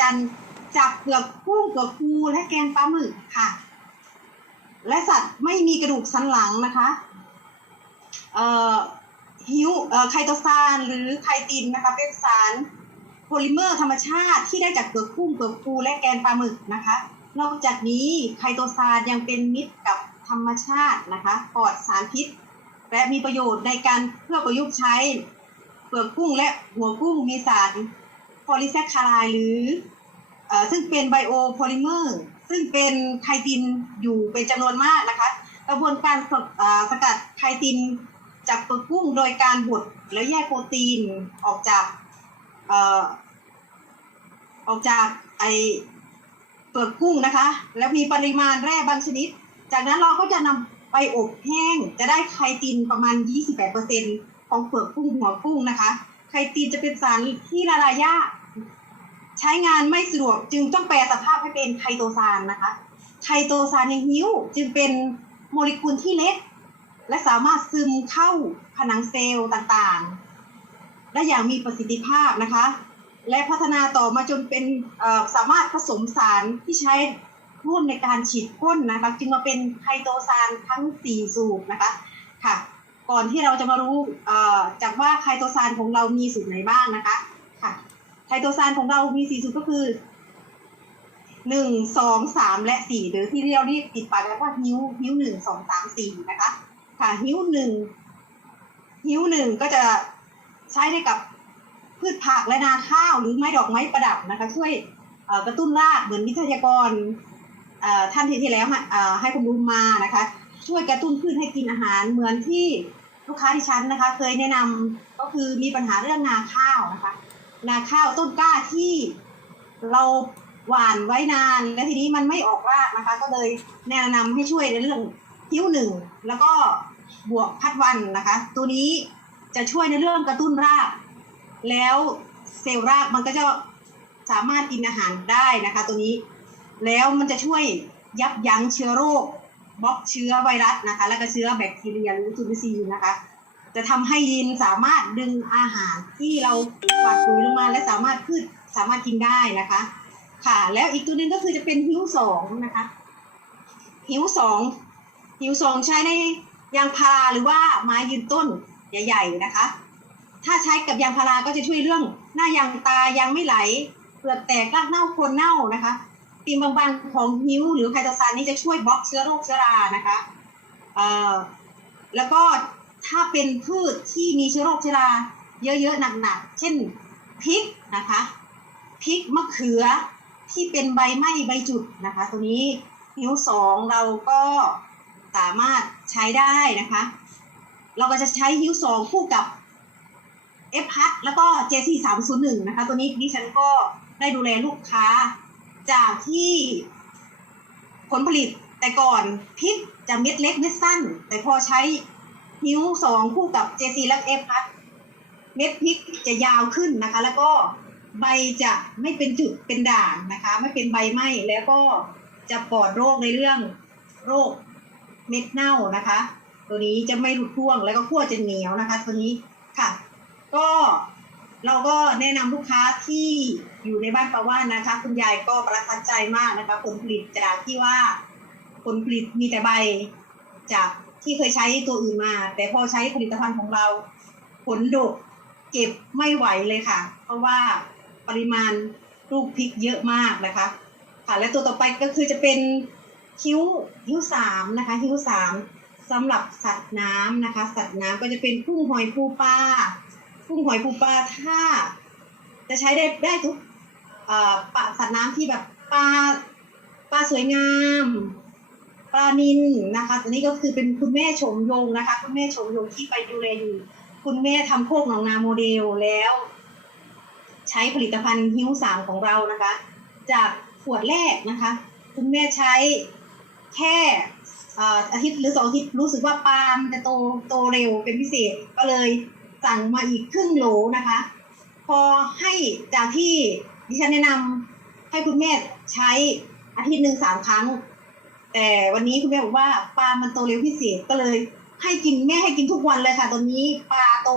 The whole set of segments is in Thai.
จันจากเปลือกกุ้งเปลือกปูและแกงปลาหมึกค่ะ และสัตว์ไม่มีกระดูกสันหลังนะคะเอ่อฮิวเอ่อไคโตซานหรือไคตินนะคะเป็นสารโพลิเมอร์ธรรมชาติที่ได้จากเปลือกกุ้งเปลือกปูและแกนปลาหมึกนะคะ นอกจากนี้ไคโตซานยังเป็นมิตรกับธรรมชาตินะคะปลอดสารพิษ และมีประโยชน์ในการเพื่อประยุกต์ใช้ เปลือกกุ้งและหัวกุ้งมีสาร โพลิแซคคาไลหรือเอ่อซึ่งเป็นไบโอโพลิเมอร์ซึ่งเป็นไคตินอยู่เป็นจำนวนมากนะคะ กระบวนการสสกัดไคตินจากเปลือกกุ้งโดยการบดแล้วแยกโปรตีนออกจากเอ่อออกจากไอเปลือกกุ้งนะคะ แล้วมีปริมาณแร่บางชนิด จากนั้นเราก็จะนำไปอบแห้งจะได้ไคตินประมาณ 28%ของเปลือกกุ้งหัวกุ้งนะคะ ไคตินจะเป็นสารที่ละลายยาก ใช้งานไม่สะดวกจึงต้องแปลสภาพให้เป็นไคโตซานนะคะ ไคโตซานในหิ้วจึงเป็นโมเลกุลที่เล็ก และสามารถซึมเข้าผนังเซลล์ต่างๆและอย่างมีประสิทธิภาพนะคะ และพัฒนาต่อมาจนเป็นสามารถผสมสารที่ใช้ร่วมในการฉีดพ่นนะคะจึงมาเป็นไคโตซานทั้ง 4 สูตรนะคะค่ะ ก่อนที่เราจะมารู้จากว่าไคโตซานของเรามีสูตรไหนบ้างนะคะ โตซานของเรามีสี่สูตรก็คือหนึ่งสองสามและสี่หรือที่เราเรียกติดปากกันว่าฮิ้วฮิ้วหนึ่งสองสามสี่นะคะ ค่ะฮิ้วหนึ่งฮิ้วหนึ่งก็จะใช้ได้กับพืชผักและนาข้าวหรือไม้ดอกไม้ประดับนะคะ ช่วยกระตุ้นรากเหมือนวิทยากรท่านที่ที่แล้วให้ความรู้มานะคะ ช่วยกระตุ้นพืชให้กินอาหารเหมือนที่ลูกค้าที่ฉันนะคะ เคยแนะนำก็คือมีปัญหาเรื่องนาข้าวนะคะ นาข้าวต้นกล้าที่เราหว่านไว้นาน และทีนี้มันไม่ออกรากนะคะ ก็เลยแนะนำให้ช่วยในเรื่องหิ้วหนึ่งแล้วก็บวกพัดวันนะคะ ตัวนี้จะช่วยในเรื่องกระตุ้นราก แล้วเซลล์รากมันก็จะสามารถกินอาหารได้นะคะ ตัวนี้ แล้วมันจะช่วยยับยั้งเชื้อโรคบล็อกเชื้อไวรัสนะคะ แล้วก็เชื้อแบคทีเรียหรือจุลินทรีย์นะคะ จะทำให้ดินสามารถดึงอาหารที่เราหว่านปุ๋ยลงมา และสามารถพืชสามารถกินได้นะคะ ค่ะ แล้วอีกตัวหนึ่งก็คือจะเป็นหิ้วสองนะคะ หิ้วสองหิ้วสองใช้ในยางพาราหรือว่าไม้ยืนต้นใหญ่ ๆนะคะ ถ้าใช้กับยางพาราก็จะช่วยเรื่องหน้ายางตายางไม่ไหลเปลือกแตกรากเน่าโคนเน่านะคะปีมบางๆของหิ้วหรือไคโตซานนี้จะช่วยบล็อกเชื้อโรคเชื้อรานะคะเออแล้วก็ ถ้าเป็นพืชที่มีเชื้อโรคเชื้อราเยอะๆหนักๆ เช่นพริกนะคะพริกมะเขือที่เป็นใบไหม้ใบจุดนะคะ ตัวนี้หิ้วสองเราก็สามารถใช้ได้นะคะ เราก็จะใช้หิ้วสองคู่กับ F พัทแล้วก็ JC สามศูนย์หนึ่งนะคะ ตัวนี้ดิฉันก็ได้ดูแลลูกค้า จากที่ผลผลิตแต่ก่อนพริกจะเม็ดเล็กเม็ดสั้น แต่พอใช้ หิ้วสองคู่กับ JC และ F พัทเม็ดพริกจะยาวขึ้นนะคะ แล้วก็ใบจะไม่เป็นจุดเป็นด่างนะคะ ไม่เป็นใบไหม้แล้วก็จะปลอดโรคในเรื่องโรคเม็ดเน่านะคะ ตัวนี้จะไม่หลุดพ่วงแล้วก็ขั้วจะเหนียวนะคะ ตัวนี้ค่ะ ก็เราก็แนะนำลูกค้าที่อยู่ในบ้านปาว่านนะคะ คุณยายก็ประทับใจมากนะคะ ผลผลิตจากที่ว่าผลผลิตมีแต่ใบจาก ที่เคยใช้ตัวอื่นมา แต่พอใช้ผลิตภัณฑ์ของเรา ผลดกเก็บไม่ไหวเลยค่ะ เพราะว่าปริมาณลูกพริกเยอะมากนะคะ ค่ะและตัวต่อไปก็คือจะเป็นคิ้วคิ้วสามนะคะคิ้วสามสำหรับสัตว์น้ำนะคะ สัตว์น้ำก็จะเป็นกุ้งหอยปูปลากุ้งหอยปูปลาถ้า จะใช้ได้ได้ทุกปลาสัตว์น้ำที่แบบปลาปลาสวยงาม ปลานินนะคะตัวนี้ก็คือเป็นคุณแม่ชมยงนะคะ คุณแม่ชมยงที่ไปดูแลอยู่ คุณแม่ทำโคกหนองนาโมเดลแล้ว ใช้ผลิตภัณฑ์ฮิ้วสามของเรานะคะ จากขวดแรกนะคะ คุณแม่ใช้แค่อาทิตย์หรือสองอาทิตย์รู้สึกว่าปลามันจะโตโตเร็วเป็นพิเศษก็เลยสั่งมาอีกครึ่งโหลนะคะ พอให้จากที่ดิฉันแนะนำให้คุณแม่ใช้อาทิตย์หนึ่งสามครั้ง แต่วันนี้คุณแม่บอกว่าปลามันโตเร็วพิเศษก็เลย ให้กินแม่ให้กินทุกวันเลยค่ะ ตอนนี้ปลาโต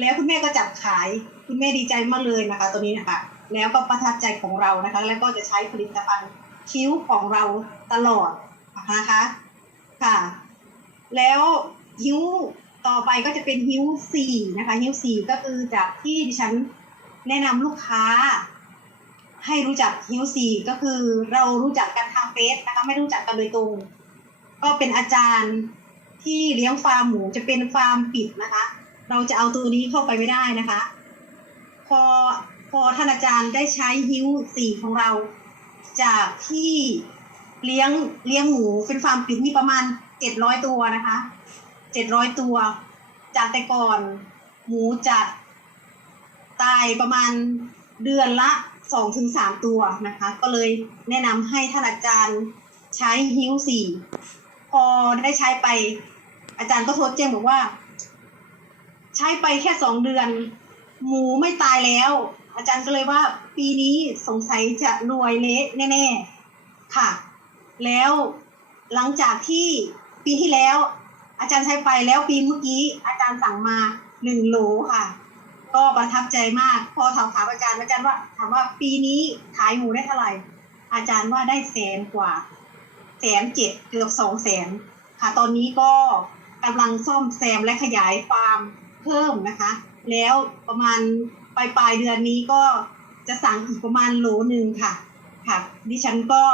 แล้วคุณแม่ก็จับขาย คุณแม่ดีใจมากเลยนะคะ ตัวนี้นะคะ แล้วก็ประทับใจของเรานะคะ แล้วก็จะใช้ผลิตภัณฑ์คิ้วของเราตลอดนะคะค่ะ แล้วฮิ้วต่อไปก็จะเป็นฮิ้วสี่นะคะฮิ้วสี่ก็คือจากที่ดิฉันแนะนำลูกค้า ให้รู้จักฮิ้วสี่ก็คือเรารู้จักกันทางเฟซนะคะไม่รู้จักกันโดยตรง ก็เป็นอาจารย์ที่เลี้ยงฟาร์มหมูจะเป็นฟาร์มปิดนะคะ เราจะเอาตัวนี้เข้าไปไม่ได้นะคะ พอพอท่านอาจารย์ได้ใช้ฮิ้วสี่ของเรา จากที่เลี้ยงเลี้ยงหมูเป็นฟาร์มปิดนี่ประมาณเจ็ดร้อยตัวนะคะเจ็ดร้อยตัว จากแต่ก่อนหมูจะตายประมาณเดือนละ สองถึงสามตัวนะคะ ก็เลยแนะนำให้ท่านอาจารย์ใช้ฮิ้วสี่พอได้ใช้ไป อาจารย์ก็โทรแจ้งบอกว่า ใช้ไปแค่สองเดือน หมูไม่ตายแล้ว อาจารย์ก็เลยว่า ปีนี้สงสัยจะรวยเละแน่ๆค่ะ แล้วหลังจากที่ปีที่แล้ว อาจารย์ใช้ไปแล้วปีเมื่อกี้ อาจารย์สั่งมาหนึ่งโหลค่ะ ก็ประทับใจมาก พอถามถามอาจารย์อาจารย์ว่า ถามว่าปีนี้ขายหมูได้เท่าไหร่ อาจารย์ว่าได้แสนกว่าแสนเจ็ดเกือบสองแสนค่ะ ตอนนี้ก็กำลังซ่อมแซมและขยายฟาร์มเพิ่มนะคะ แล้วประมาณปลายปลายเดือนนี้ก็จะสั่งอีกประมาณโหลหนึ่งค่ะ ค่ะ ดิฉันก็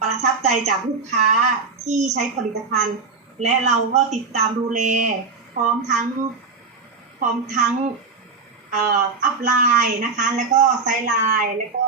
ประทับใจจากลูกค้าที่ใช้ผลิตภัณฑ์ และเราก็ติดตามดูแลพร้อมทั้งพร้อมทั้ง อัพไลน์นะคะ แล้วก็ไซด์ไลน์แล้วก็